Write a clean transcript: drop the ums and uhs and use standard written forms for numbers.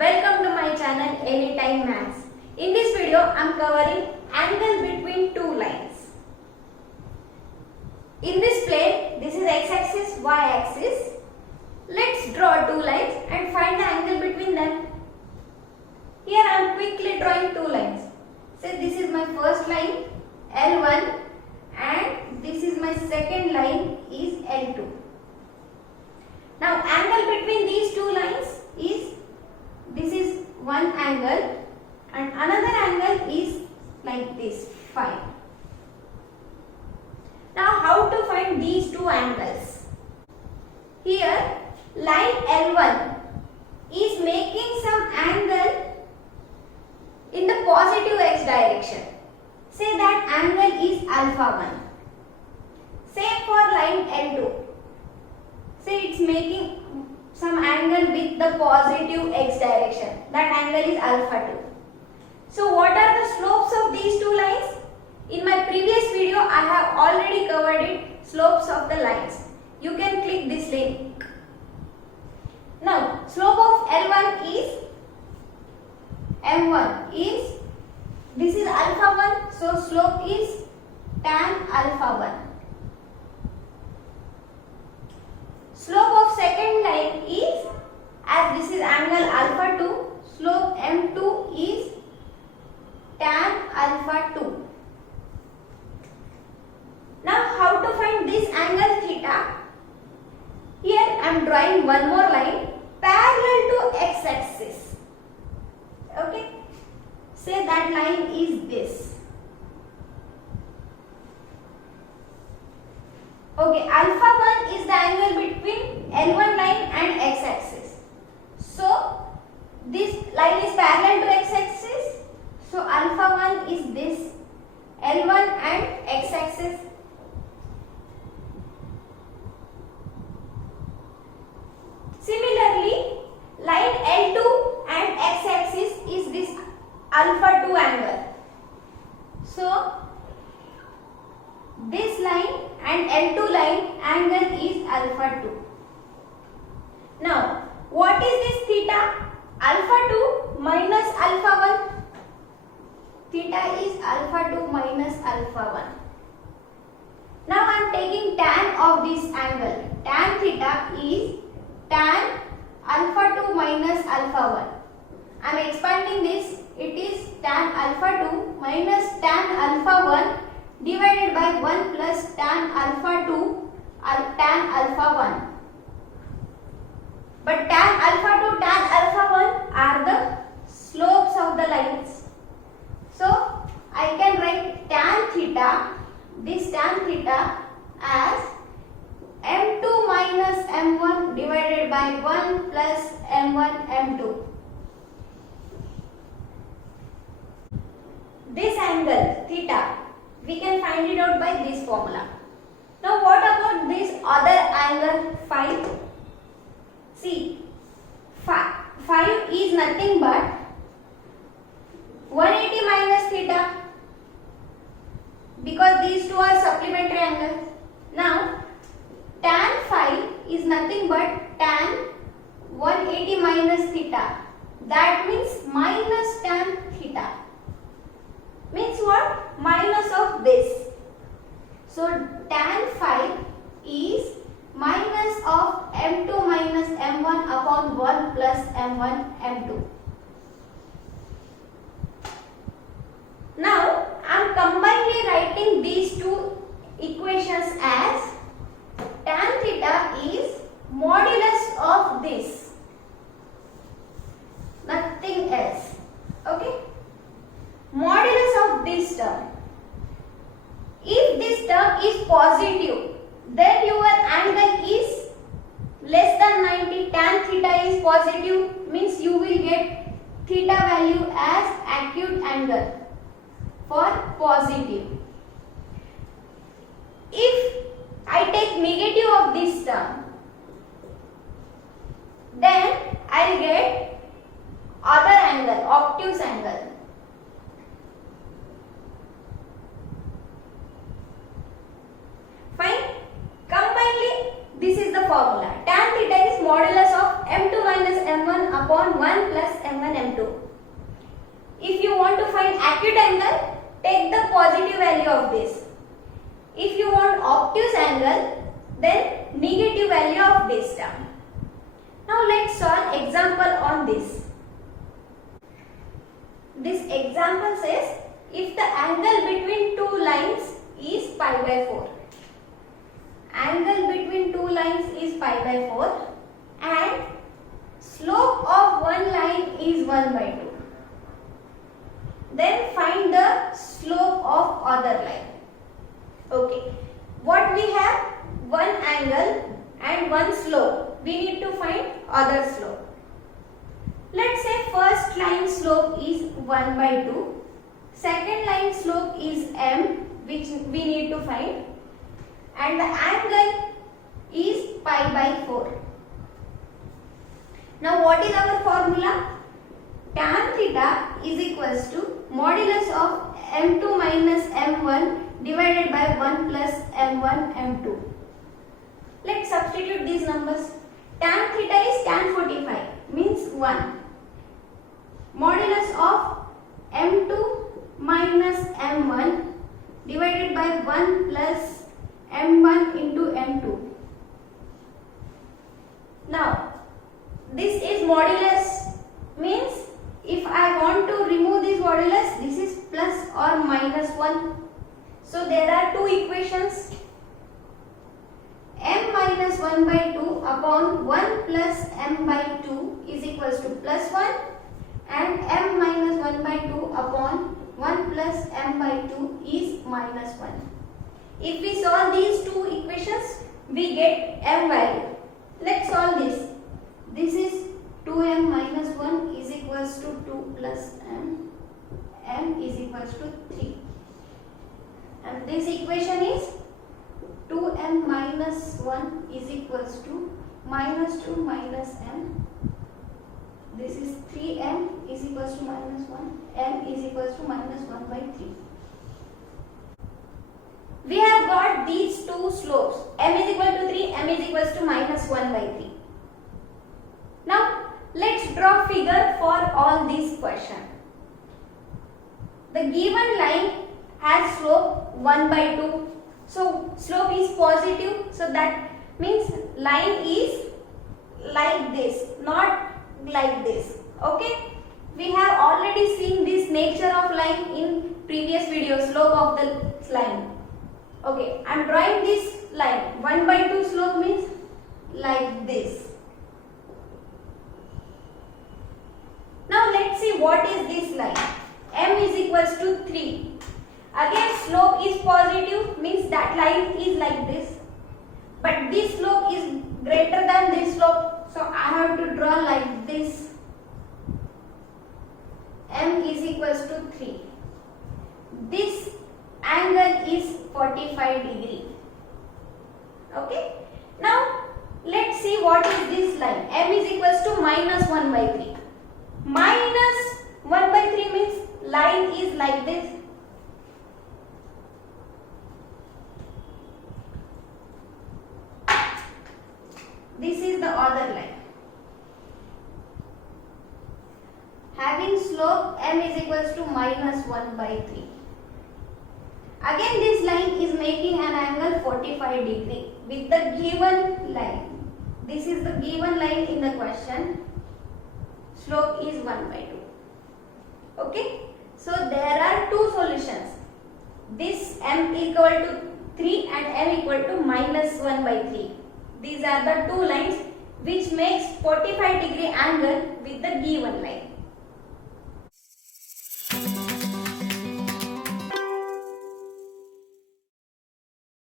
Welcome to my channel Anytime Maths. In this video, I am covering angle between two lines. In this plane, this is x-axis, y-axis. Let's draw two lines and find the angle between them. Here I am quickly drawing two lines. Say this is my first line L1 and this is my second line is L2. Now angle between these two lines is, this is one angle and another angle is like this, phi. Now how to find these two angles? Here line L1 is making some angle in the positive x direction. Say that angle is alpha 1. Same for line L2. Say it's making some angle with the positive x direction. That angle is alpha 2. So what are the slopes of these two lines? In my previous video I have already covered it, slopes of the lines. You can click this link. Now slope of L1 is M1 is, this is alpha 1, so slope is tan alpha 1. Slope of second line is, as this is angle alpha 2, slope M2 is tan alpha 2. Now how to find this angle theta? Here I am drawing one more line parallel to x-axis. Okay, say that line is this. Okay, alpha 1 is the angle between L1 line and x-axis. So this line is parallel to x-axis. So alpha 1 is this, L1 and x-axis. Similarly, line L2 and x-axis is this alpha 2 angle. So this line and L2 line angle is alpha 2. Now what is this theta? Alpha 2 minus alpha 1. Theta is alpha 2 minus alpha 1. Now I am taking tan of this angle. Tan theta is tan alpha 2 minus alpha 1. I am expanding this. It is tan alpha 2 minus tan alpha 1 divided by 1 plus tan alpha 2 tan alpha 1. But tan alpha 2 tan alpha 1 are the slopes of the lines. So I can write tan theta, this tan theta as M2 minus M1 divided by 1 plus M1 M2. This angle theta, we can find it out by this formula. Now what about this other angle phi? See, phi is nothing but 180 minus theta, because these two are supplementary angles. Now tan phi is nothing but tan 180 minus theta. That means minus tan theta. Means what? Minus of this. So tan phi is minus of M2 minus M1 upon 1 plus M1 M2. Now I am combinedly writing these two equations as tan theta is modulus of this, nothing else. Okay, modulus of this term. If this term is positive, then your angle is less than 90. Tan theta is positive, means you will get theta value as acute angle for positive. If I take negative of this term, then I will get other angle, obtuse angle. Fine. Combinedly, this is the formula. Tan theta is modulus of M2 minus m1 upon 1 plus m1 m2. If you want to find acute angle, take the positive value of this. If you want obtuse angle, then negative value of this term. Now let's solve example on this. This example says if the angle between two lines is pi by 4. Angle between two lines is pi by 4 and slope of one line is 1 by 2. Then find the slope of other line. Okay. What we have? One angle and one slope. We need to find other slope. Let's say first line slope is 1 by 2. Second line slope is m, which we need to find. And the angle is pi by 4. Now what is our formula? Tan theta is equals to modulus of m2 minus m1 divided by 1 plus m1 m2. Let's substitute these numbers. Tan theta is tan 45 means 1. Modulus of m2 minus m1 divided by 1 plus m1 into m2. Now this is modulus, means if I want to remove this modulus, this is plus or minus 1. So there are two equations. M minus 1 by 2 upon 1 plus m by 2 is equals to plus 1 and m minus 1 by 2 upon 1 plus m by 2 is minus 1. If we solve these two equations, we get m value. Let's solve this. This is 2m minus 1 is equals to 2 plus m. M is equals to 3. And this equation is 2m minus 1 is equals to minus 2 minus m. This is 3m is equals to minus 1. M is equals to minus 1 by 3. We have got these two slopes. M is equal to 3, M is equals to minus 1 by 3. Now let's draw figure for all these questions. The given line has slope 1 by 2. So slope is positive. So that means line is like this, not like this. Okay. We have already seen this nature of line in previous video, slope of the line. Okay. I am drawing this line. 1 by 2 slope means like this. Now let's see what is this line. M is equals to 3. Again slope is positive, means that line is like this. But this slope is greater than this slope. So I have to draw like this. M is equals to 3. This angle is 45 degree. Okay. Now let's see what is this line. M is equals to minus 1 by 3. Minus 1 by 3 means line is like this. This is the other line. Having slope m is equals to minus 1 by 3. Again this line is making an angle 45 degree with the given line. This is the given line in the question. Slope is 1 by 2. Okay. So there are two solutions. This m equal to 3 and m equal to minus 1 by 3. These are the two lines which makes 45 degree angle with the given line.